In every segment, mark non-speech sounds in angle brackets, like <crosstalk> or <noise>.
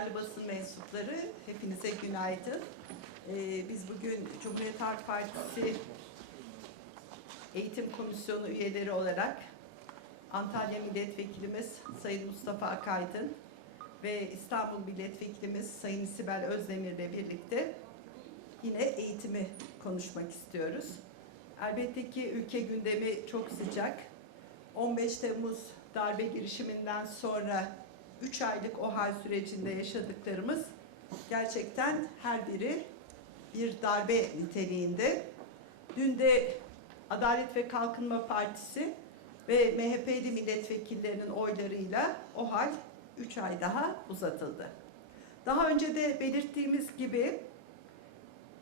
değerli basın mensupları, hepinize günaydın. Ee, biz bugün Cumhuriyet Halk Partisi Eğitim Komisyonu üyeleri olarak Antalya Milletvekilimiz Sayın Mustafa Akaydın ve İstanbul Milletvekilimiz Sayın Sibel Özdemir ile birlikte yine eğitimi konuşmak istiyoruz. Elbette ki ülke gündemi çok sıcak. 15 Temmuz darbe girişiminden sonra 3 aylık o hal sürecinde yaşadıklarımız gerçekten her biri bir darbe niteliğinde. Dün de Adalet ve Kalkınma Partisi ve MHP'li milletvekillerinin oylarıyla o hal 3 ay daha uzatıldı. Daha önce de belirttiğimiz gibi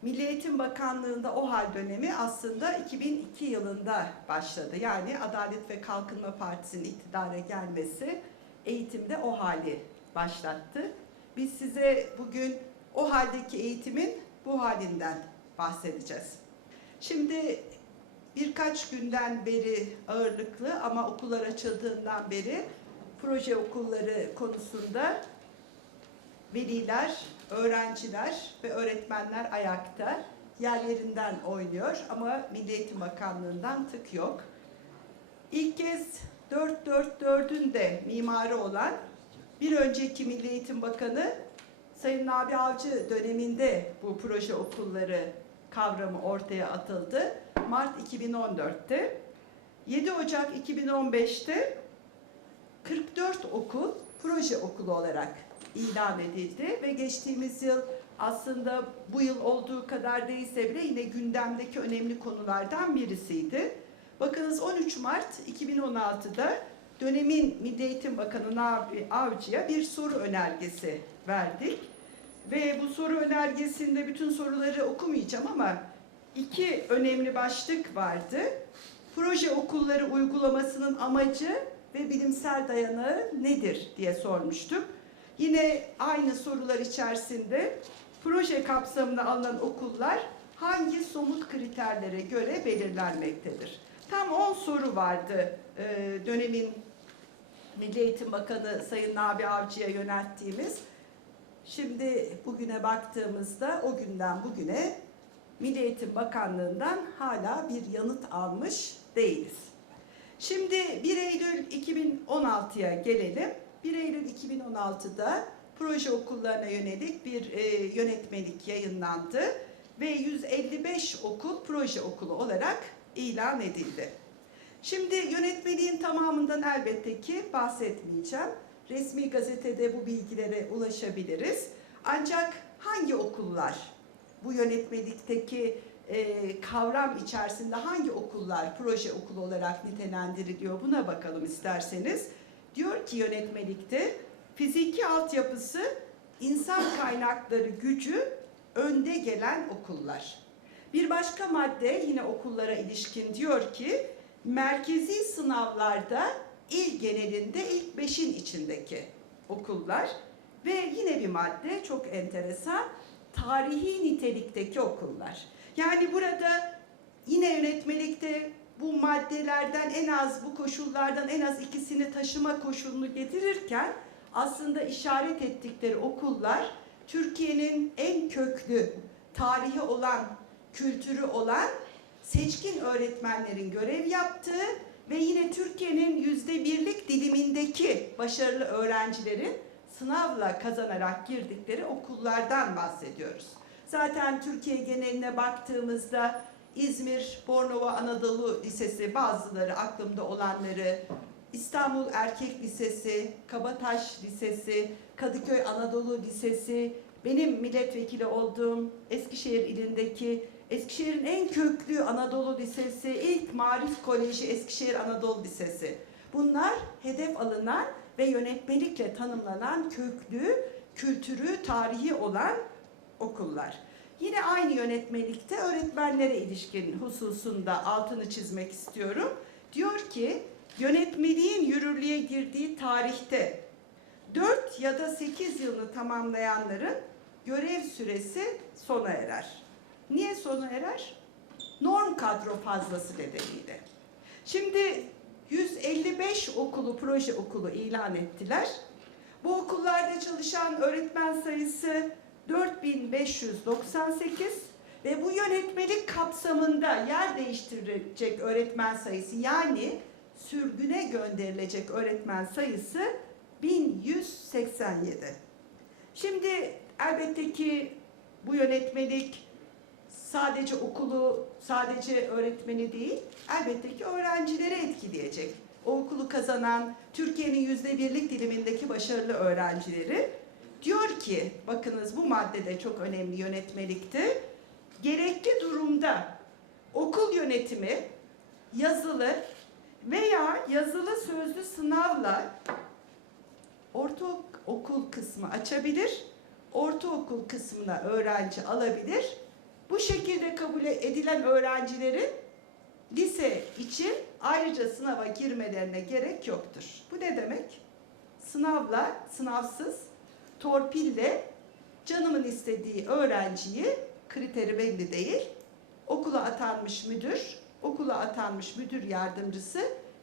Milli Eğitim Bakanlığı'nda o hal dönemi aslında 2002 yılında başladı. Yani Adalet ve Kalkınma Partisi'nin iktidara gelmesi eğitimde o hali başlattı. Biz size bugün o haldeki eğitimin bu halinden bahsedeceğiz. Şimdi birkaç günden beri ağırlıklı ama okullar açıldığından beri proje okulları konusunda veliler, öğrenciler ve öğretmenler ayakta yerlerinden oynuyor ama Milli Eğitim Bakanlığı'ndan tık yok. İlk kez 444'ün de mimarı olan bir önceki Milli Eğitim Bakanı Sayın Nabi Avcı döneminde bu proje okulları kavramı ortaya atıldı. Mart 2014'te. 7 Ocak 2015'te 44 okul proje okulu olarak ilan edildi ve geçtiğimiz yıl aslında bu yıl olduğu kadar değilse bile yine gündemdeki önemli konulardan birisiydi. Bakınız 13 Mart 2016'da dönemin Milli Eğitim Bakanı Nabi Avcı'ya bir soru önergesi verdik. Ve bu soru önergesinde bütün soruları okumayacağım ama iki önemli başlık vardı. Proje okulları uygulamasının amacı ve bilimsel dayanağı nedir diye sormuştuk. Yine aynı sorular içerisinde proje kapsamında alınan okullar hangi somut kriterlere göre belirlenmektedir? Tam 10 soru vardı e, dönemin Milli Eğitim Bakanı Sayın Nabi Avcı'ya yönelttiğimiz. Şimdi bugüne baktığımızda o günden bugüne Milli Eğitim Bakanlığı'ndan hala bir yanıt almış değiliz. Şimdi 1 Eylül 2016'ya gelelim. 1 Eylül 2016'da proje okullarına yönelik bir e, yönetmelik yayınlandı ve 155 okul proje okulu olarak ilan edildi. Şimdi yönetmeliğin tamamından elbette ki bahsetmeyeceğim. Resmi gazetede bu bilgilere ulaşabiliriz. Ancak hangi okullar bu yönetmelikteki e, kavram içerisinde hangi okullar proje okulu olarak nitelendiriliyor buna bakalım isterseniz. Diyor ki yönetmelikte fiziki altyapısı insan kaynakları gücü önde gelen okullar. Bir başka madde yine okullara ilişkin diyor ki merkezi sınavlarda il genelinde ilk beşin içindeki okullar ve yine bir madde çok enteresan tarihi nitelikteki okullar. Yani burada yine yönetmelikte bu maddelerden en az bu koşullardan en az ikisini taşıma koşulunu getirirken aslında işaret ettikleri okullar Türkiye'nin en köklü tarihi olan, kültürü olan seçkin öğretmenlerin görev yaptığı ve yine Türkiye'nin yüzde birlik dilimindeki başarılı öğrencilerin sınavla kazanarak girdikleri okullardan bahsediyoruz. Zaten Türkiye geneline baktığımızda İzmir Bornova Anadolu Lisesi bazıları aklımda olanları, İstanbul Erkek Lisesi, Kabataş Lisesi, Kadıköy Anadolu Lisesi, benim milletvekili olduğum Eskişehir ilindeki Eskişehir'in en köklü Anadolu Lisesi, ilk Marif Koleji Eskişehir Anadolu Lisesi. Bunlar hedef alınan ve yönetmelikle tanımlanan köklü, kültürü, tarihi olan okullar. Yine aynı yönetmelikte öğretmenlere ilişkin hususunda altını çizmek istiyorum. Diyor ki yönetmeliğin yürürlüğe girdiği tarihte 4 ya da 8 yılını tamamlayanların görev süresi sona erer. Niye sona erer? Norm kadro fazlası nedeniyle. Şimdi 155 okulu proje okulu ilan ettiler. Bu okullarda çalışan öğretmen sayısı 4598 ve bu yönetmelik kapsamında yer değiştirecek öğretmen sayısı yani sürgüne gönderilecek öğretmen sayısı 1187. Şimdi elbette ki bu yönetmelik sadece okulu, sadece öğretmeni değil, elbette ki öğrencileri etkileyecek. O okulu kazanan Türkiye'nin yüzde birlik dilimindeki başarılı öğrencileri diyor ki, bakınız bu maddede çok önemli yönetmelikte, gerekli durumda okul yönetimi yazılı veya yazılı sözlü sınavla ortaokul kısmı açabilir, ortaokul kısmına öğrenci alabilir. Bu şekilde kabul edilen öğrencilerin lise için ayrıca sınava girmelerine gerek yoktur. Bu ne demek? Sınavla, sınavsız, torpille canımın istediği öğrenciyi, kriteri belli değil, okula atanmış müdür, okula atanmış müdür yardımcısı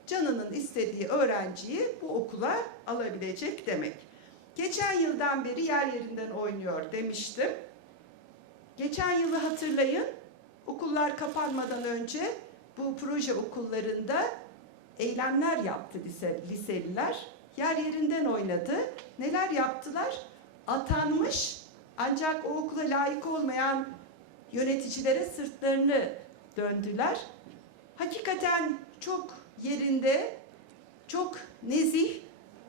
canının istediği öğrenciyi bu okula alabilecek demek. Geçen yıldan beri yer yerinden oynuyor demiştim. Geçen yılı hatırlayın. Okullar kapanmadan önce bu proje okullarında eylemler yaptı lise, liseliler. Yer yerinden oynadı. Neler yaptılar? Atanmış ancak o okula layık olmayan yöneticilere sırtlarını döndüler. Hakikaten çok yerinde, çok nezih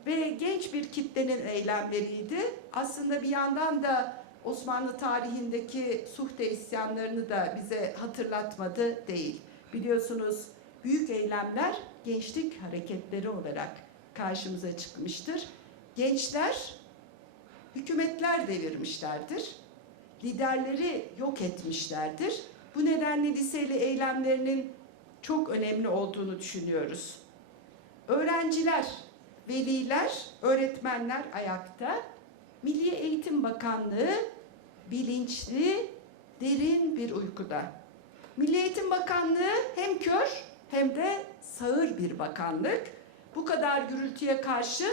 ve genç bir kitlenin eylemleriydi. Aslında bir yandan da Osmanlı tarihindeki Suhte isyanlarını da bize hatırlatmadı değil. Biliyorsunuz büyük eylemler gençlik hareketleri olarak karşımıza çıkmıştır. Gençler hükümetler devirmişlerdir. Liderleri yok etmişlerdir. Bu nedenle liseli eylemlerinin çok önemli olduğunu düşünüyoruz. Öğrenciler, veliler, öğretmenler ayakta. Milli Eğitim Bakanlığı bilinçli, derin bir uykuda. Milli Eğitim Bakanlığı hem kör hem de sağır bir bakanlık. Bu kadar gürültüye karşı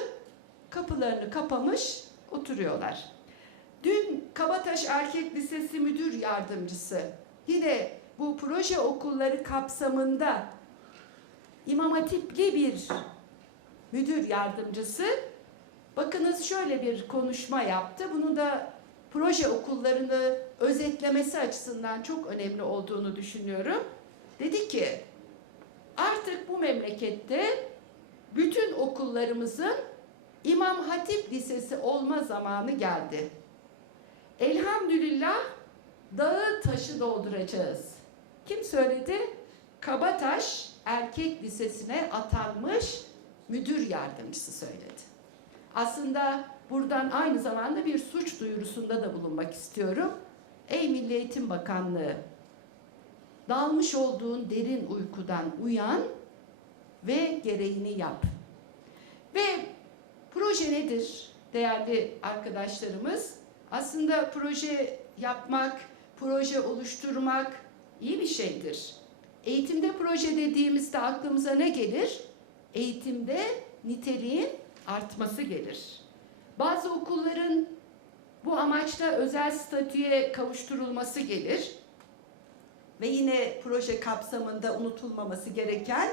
kapılarını kapamış oturuyorlar. Dün Kabataş Erkek Lisesi Müdür Yardımcısı yine bu proje okulları kapsamında İmam Hatipli bir müdür yardımcısı bakınız şöyle bir konuşma yaptı. Bunu da proje okullarını özetlemesi açısından çok önemli olduğunu düşünüyorum. Dedi ki artık bu memlekette bütün okullarımızın İmam Hatip Lisesi olma zamanı geldi. Elhamdülillah dağı taşı dolduracağız. Kim söyledi? Kabataş Erkek Lisesi'ne atanmış müdür yardımcısı söyledi. Aslında buradan aynı zamanda bir suç duyurusunda da bulunmak istiyorum. Ey Milli Eğitim Bakanlığı, dalmış olduğun derin uykudan uyan ve gereğini yap. Ve proje nedir değerli arkadaşlarımız? Aslında proje yapmak, proje oluşturmak iyi bir şeydir. Eğitimde proje dediğimizde aklımıza ne gelir? Eğitimde niteliğin artması gelir. Bazı okulların bu amaçla özel statüye kavuşturulması gelir. Ve yine proje kapsamında unutulmaması gereken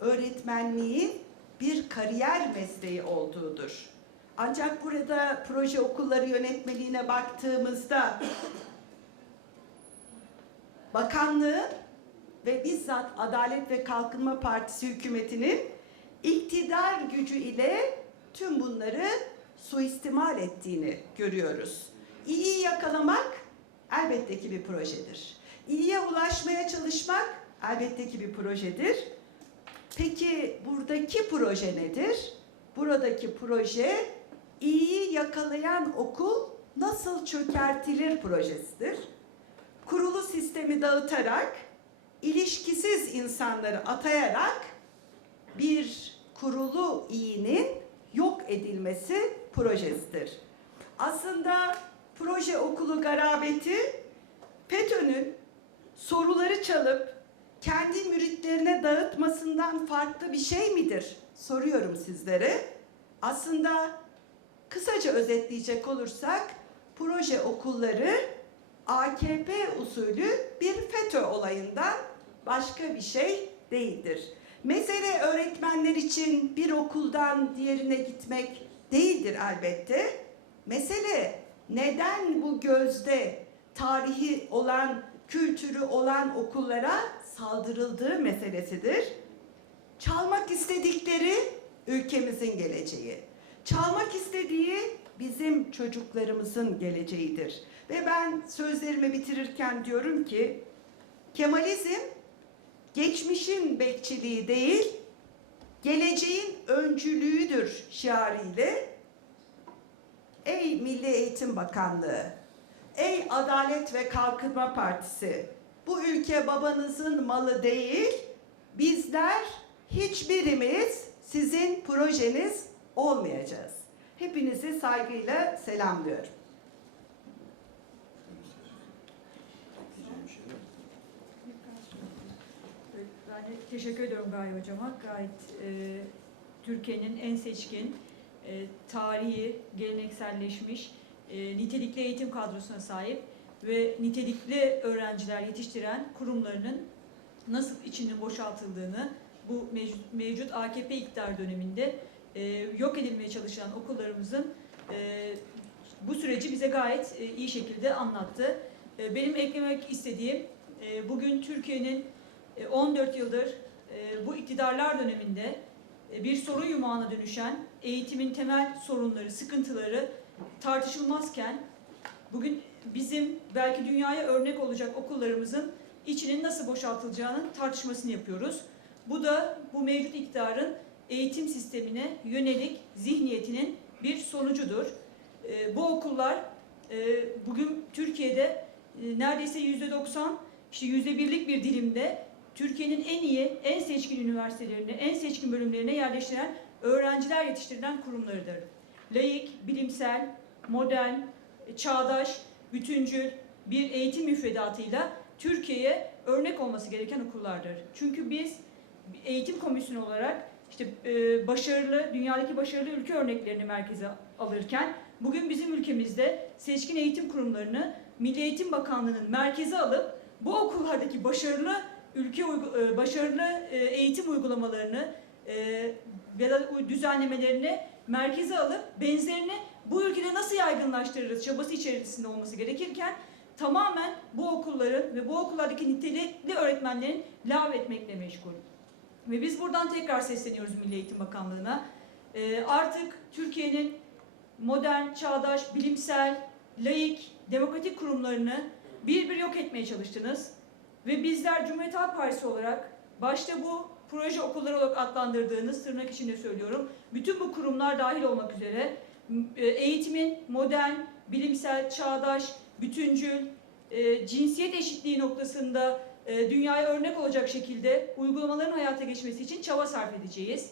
öğretmenliğin bir kariyer mesleği olduğudur. Ancak burada proje okulları yönetmeliğine baktığımızda bakanlığın ve bizzat Adalet ve Kalkınma Partisi hükümetinin iktidar gücü ile tüm bunları suistimal ettiğini görüyoruz. İyiyi yakalamak elbette ki bir projedir. İyiye ulaşmaya çalışmak elbette ki bir projedir. Peki buradaki proje nedir? Buradaki proje iyiyi yakalayan okul nasıl çökertilir projesidir. Kurulu sistemi dağıtarak, ilişkisiz insanları atayarak bir kurulu iyinin yok edilmesi projesidir. Aslında proje okulu garabeti FETÖ'nün soruları çalıp kendi müritlerine dağıtmasından farklı bir şey midir? Soruyorum sizlere. Aslında Kısaca özetleyecek olursak proje okulları AKP usulü bir FETÖ olayından başka bir şey değildir. Mesele öğretmenler için bir okuldan diğerine gitmek değildir elbette. Mesele neden bu gözde tarihi olan, kültürü olan okullara saldırıldığı meselesidir. Çalmak istedikleri ülkemizin geleceği. Çalmak istediği bizim çocuklarımızın geleceğidir. Ve ben sözlerimi bitirirken diyorum ki Kemalizm geçmişin bekçiliği değil, geleceğin öncülüğüdür şiarıyla Ey Milli Eğitim Bakanlığı, ey Adalet ve Kalkınma Partisi, bu ülke babanızın malı değil, bizler hiçbirimiz sizin projeniz olmayacağız. Hepinizi saygıyla selamlıyorum. De teşekkür ediyorum Gaye Hocama. Gayet e, Türkiye'nin en seçkin, e, tarihi, gelenekselleşmiş, e, nitelikli eğitim kadrosuna sahip ve nitelikli öğrenciler yetiştiren kurumlarının nasıl içinin boşaltıldığını bu mevcut, mevcut AKP iktidar döneminde e, yok edilmeye çalışan okullarımızın e, bu süreci bize gayet e, iyi şekilde anlattı. E, benim eklemek istediğim e, bugün Türkiye'nin 14 yıldır e, bu iktidarlar döneminde e, bir sorun yumağına dönüşen eğitimin temel sorunları, sıkıntıları tartışılmazken bugün bizim belki dünyaya örnek olacak okullarımızın içinin nasıl boşaltılacağının tartışmasını yapıyoruz. Bu da bu mevcut iktidarın eğitim sistemine yönelik zihniyetinin bir sonucudur. E, Bu okullar e, bugün Türkiye'de e, neredeyse yüzde 90, işte yüzde birlik bir dilimde Türkiye'nin en iyi, en seçkin üniversitelerine, en seçkin bölümlerine yerleştiren öğrenciler yetiştirilen kurumlarıdır. Laik, bilimsel, modern, çağdaş, bütüncül bir eğitim müfredatıyla Türkiye'ye örnek olması gereken okullardır. Çünkü biz eğitim komisyonu olarak işte e, başarılı, dünyadaki başarılı ülke örneklerini merkeze alırken bugün bizim ülkemizde seçkin eğitim kurumlarını Milli Eğitim Bakanlığı'nın merkeze alıp bu okullardaki başarılı ülke e, başarılı e, eğitim uygulamalarını e, ya düzenlemelerini merkeze alıp benzerini bu ülkede nasıl yaygınlaştırırız çabası içerisinde olması gerekirken tamamen bu okulları ve bu okullardaki nitelikli öğretmenlerin lav etmekle meşgul. Ve biz buradan tekrar sesleniyoruz Milli Eğitim Bakanlığı'na. E, artık Türkiye'nin modern, çağdaş, bilimsel, laik, demokratik kurumlarını bir bir yok etmeye çalıştınız. Ve bizler Cumhuriyet Halk Partisi olarak başta bu proje okulları olarak adlandırdığınız tırnak içinde söylüyorum. Bütün bu kurumlar dahil olmak üzere e, eğitimin modern, bilimsel, çağdaş, bütüncül, e, cinsiyet eşitliği noktasında e, dünyaya örnek olacak şekilde uygulamaların hayata geçmesi için çaba sarf edeceğiz.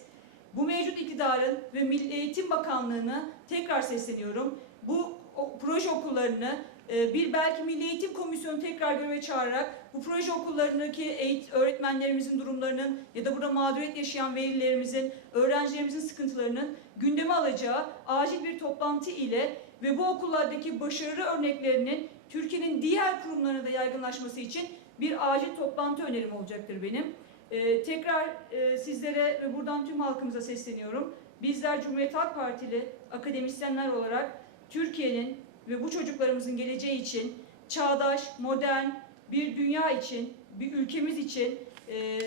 Bu mevcut iktidarın ve Milli Eğitim Bakanlığı'na tekrar sesleniyorum. Bu proje okullarını bir belki Milli Eğitim Komisyonu tekrar göreve çağırarak bu proje okullarındaki öğretmenlerimizin durumlarının ya da burada mağduriyet yaşayan velilerimizin, öğrencilerimizin sıkıntılarının gündeme alacağı acil bir toplantı ile ve bu okullardaki başarı örneklerinin Türkiye'nin diğer kurumlarına da yaygınlaşması için bir acil toplantı önerim olacaktır benim. Ee, tekrar e, sizlere ve buradan tüm halkımıza sesleniyorum. Bizler Cumhuriyet Halk Partili akademisyenler olarak Türkiye'nin ve bu çocuklarımızın geleceği için çağdaş, modern bir dünya için, bir ülkemiz için e,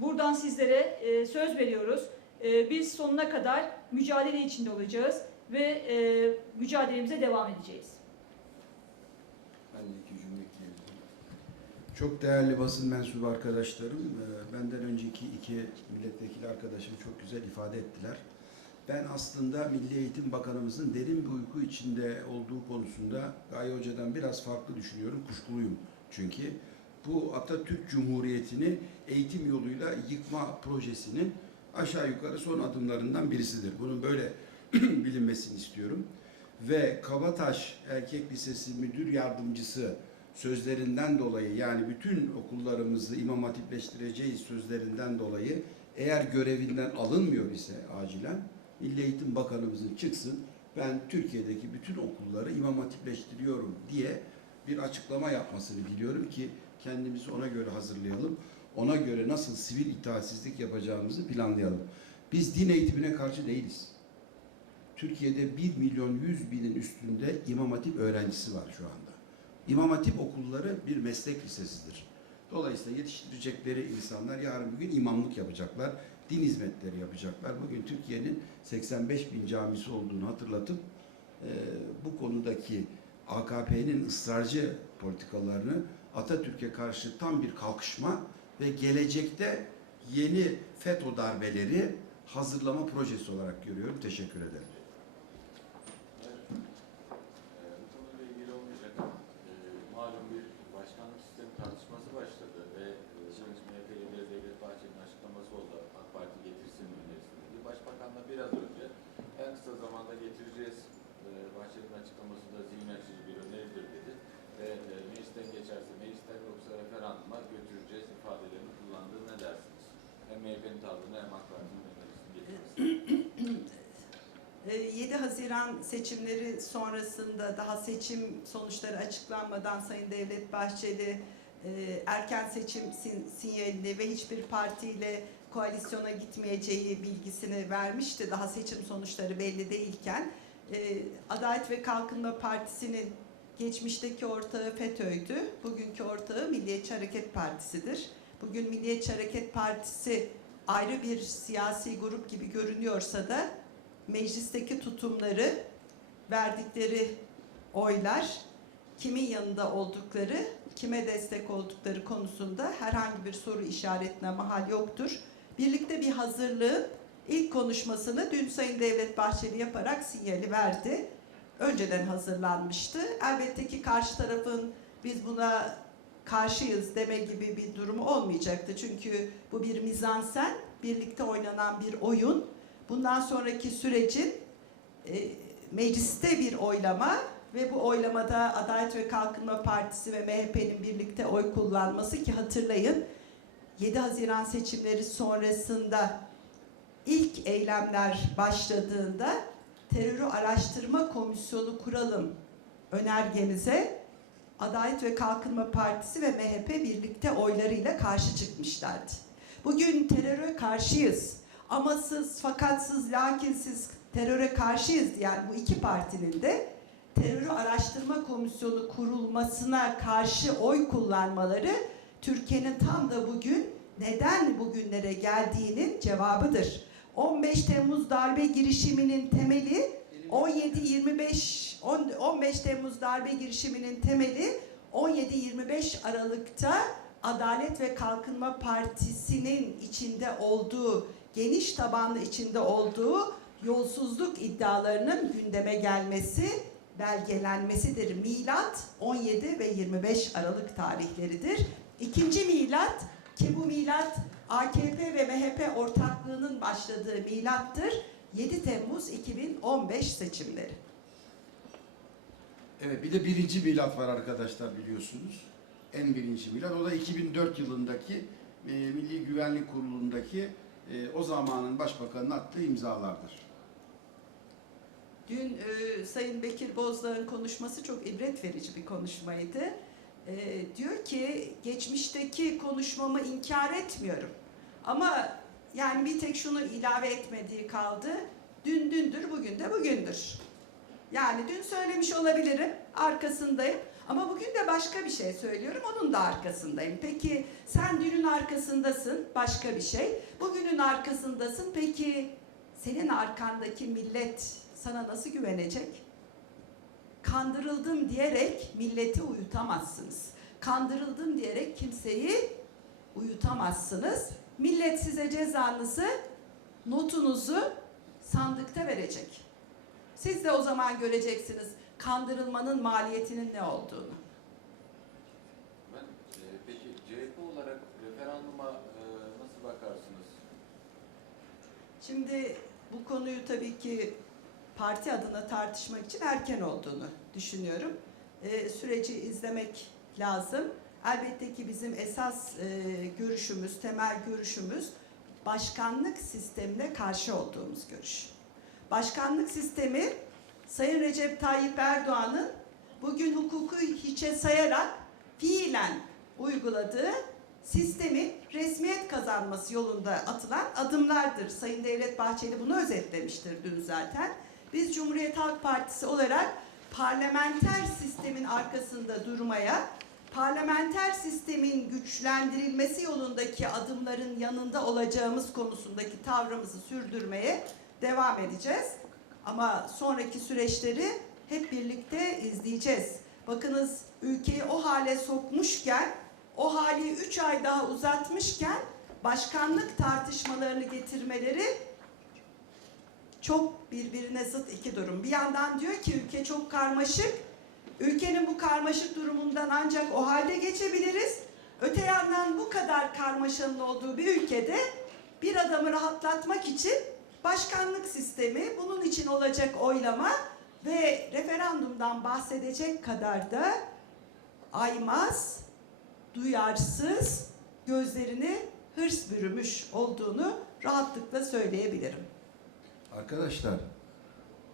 buradan sizlere e, söz veriyoruz. E, biz sonuna kadar mücadele içinde olacağız ve e, mücadelemize devam edeceğiz. Ben de iki cümle ekleyebilirim. Çok değerli basın mensubu arkadaşlarım, e, benden önceki iki milletvekili arkadaşım çok güzel ifade ettiler. Ben aslında Milli Eğitim Bakanımızın derin bir uyku içinde olduğu konusunda Gaye Hoca'dan biraz farklı düşünüyorum, kuşkuluyum. Çünkü bu Atatürk Cumhuriyeti'ni eğitim yoluyla yıkma projesinin aşağı yukarı son adımlarından birisidir. Bunun böyle <clears throat> bilinmesini istiyorum. Ve Kabataş Erkek Lisesi Müdür Yardımcısı sözlerinden dolayı yani bütün okullarımızı imam hatipleştireceğiz sözlerinden dolayı eğer görevinden alınmıyor ise acilen Milli Eğitim Bakanımızın çıksın ben Türkiye'deki bütün okulları imam hatipleştiriyorum diye bir açıklama yapmasını diliyorum ki kendimizi ona göre hazırlayalım. Ona göre nasıl sivil itaatsizlik yapacağımızı planlayalım. Biz din eğitimine karşı değiliz. Türkiye'de 1 milyon 100 binin üstünde imam hatip öğrencisi var şu anda. İmam hatip okulları bir meslek lisesidir. Dolayısıyla yetiştirecekleri insanlar yarın bir gün imamlık yapacaklar, din hizmetleri yapacaklar. Bugün Türkiye'nin 85 bin camisi olduğunu hatırlatıp e, bu konudaki AKP'nin ısrarcı politikalarını Atatürk'e karşı tam bir kalkışma ve gelecekte yeni FETÖ darbeleri hazırlama projesi olarak görüyorum. Teşekkür ederim. Ee, Bu konuyla ilgili olmayacak ama e, malum bir başkanlık sistemi tartışması başladı ve e, Sayın MHP'li bir Devlet Bahçeli'nin açıklaması oldu. AK Parti getirsin mi önerisini dedi. Başbakan da biraz önce en kısa zamanda getireceğiz. E, Bahçeli'nin açıklaması da zihin açıcı bir öneridir dedi. Ve e, meclisten geçerse meclisten yoksa referanduma götüreceğiz ifadelerini kullandığı ne dersiniz? Hem MHP'nin tavrını hem AK Parti'nin önerisini getirmesi. Ee, 7 Haziran seçimleri sonrasında daha seçim sonuçları açıklanmadan Sayın Devlet Bahçeli e, erken seçim sin- sinyalini ve hiçbir partiyle koalisyona gitmeyeceği bilgisini vermişti. Daha seçim sonuçları belli değilken e, Adalet ve Kalkınma Partisi'nin geçmişteki ortağı FETÖ'ydü. Bugünkü ortağı Milliyetçi Hareket Partisi'dir. Bugün Milliyetçi Hareket Partisi ayrı bir siyasi grup gibi görünüyorsa da meclisteki tutumları, verdikleri oylar, kimin yanında oldukları, kime destek oldukları konusunda herhangi bir soru işaretine mahal yoktur. Birlikte bir hazırlığın ilk konuşmasını dün Sayın Devlet Bahçeli yaparak sinyali verdi. Önceden hazırlanmıştı. Elbette ki karşı tarafın biz buna karşıyız deme gibi bir durumu olmayacaktı. Çünkü bu bir mizansen, birlikte oynanan bir oyun bundan sonraki sürecin e, mecliste bir oylama ve bu oylamada Adalet ve Kalkınma Partisi ve MHP'nin birlikte oy kullanması ki hatırlayın 7 Haziran seçimleri sonrasında ilk eylemler başladığında terörü araştırma komisyonu kuralım önergemize Adalet ve Kalkınma Partisi ve MHP birlikte oylarıyla karşı çıkmışlardı. Bugün teröre karşıyız amasız, fakatsız, lakinsiz teröre karşıyız diyen bu iki partinin de terörü araştırma komisyonu kurulmasına karşı oy kullanmaları Türkiye'nin tam da bugün neden bugünlere geldiğinin cevabıdır. 15 Temmuz darbe girişiminin temeli 17-25 on- 15 Temmuz darbe girişiminin temeli 17-25 Aralık'ta Adalet ve Kalkınma Partisi'nin içinde olduğu geniş tabanlı içinde olduğu yolsuzluk iddialarının gündeme gelmesi, belgelenmesidir. Milat 17 ve 25 Aralık tarihleridir. İkinci milat ki bu milat AKP ve MHP ortaklığının başladığı milattır. 7 Temmuz 2015 seçimleri. Evet bir de birinci milat var arkadaşlar biliyorsunuz. En birinci milat. O da 2004 yılındaki e, Milli Güvenlik Kurulu'ndaki e, o zamanın başbakanının attığı imzalardır. Dün e, Sayın Bekir Bozdağ'ın konuşması çok ibret verici bir konuşmaydı. E, diyor ki geçmişteki konuşmamı inkar etmiyorum. Ama yani bir tek şunu ilave etmediği kaldı. Dün dündür, bugün de bugündür. Yani dün söylemiş olabilirim, arkasındayım. Ama bugün de başka bir şey söylüyorum, onun da arkasındayım. Peki sen dünün arkasındasın, başka bir şey. Bugünün arkasındasın, peki senin arkandaki millet sana nasıl güvenecek? Kandırıldım diyerek milleti uyutamazsınız. Kandırıldım diyerek kimseyi uyutamazsınız. Millet size cezanızı, notunuzu sandıkta verecek. Siz de o zaman göreceksiniz kandırılmanın maliyetinin ne olduğunu. Ben, e, peki CHP olarak referanduma e, nasıl bakarsınız? Şimdi bu konuyu tabii ki parti adına tartışmak için erken olduğunu düşünüyorum. Ee, süreci izlemek lazım. Elbette ki bizim esas e, görüşümüz, temel görüşümüz başkanlık sistemine karşı olduğumuz görüş. Başkanlık sistemi Sayın Recep Tayyip Erdoğan'ın bugün hukuku hiçe sayarak fiilen uyguladığı sistemin resmiyet kazanması yolunda atılan adımlardır. Sayın Devlet Bahçeli bunu özetlemiştir dün zaten. Biz Cumhuriyet Halk Partisi olarak parlamenter sistemin arkasında durmaya, parlamenter sistemin güçlendirilmesi yolundaki adımların yanında olacağımız konusundaki tavrımızı sürdürmeye devam edeceğiz. Ama sonraki süreçleri hep birlikte izleyeceğiz. Bakınız ülkeyi o hale sokmuşken, o hali 3 ay daha uzatmışken başkanlık tartışmalarını getirmeleri çok birbirine zıt iki durum. Bir yandan diyor ki ülke çok karmaşık. Ülkenin bu karmaşık durumundan ancak o halde geçebiliriz. Öte yandan bu kadar karmaşanın olduğu bir ülkede bir adamı rahatlatmak için başkanlık sistemi, bunun için olacak oylama ve referandumdan bahsedecek kadar da aymaz, duyarsız, gözlerini hırs bürümüş olduğunu rahatlıkla söyleyebilirim. Arkadaşlar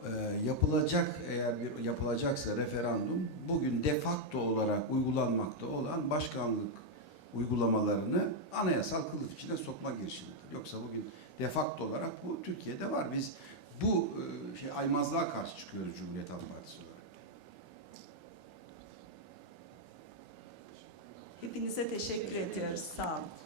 e, yapılacak eğer bir yapılacaksa referandum bugün de facto olarak uygulanmakta olan başkanlık uygulamalarını anayasal kılıf içine sokma girişimidir. Yoksa bugün de facto olarak bu Türkiye'de var. Biz bu e, şey aymazlığa karşı çıkıyoruz Cumhuriyet Halk Partisi olarak. Hepinize teşekkür ediyoruz. Sağ olun.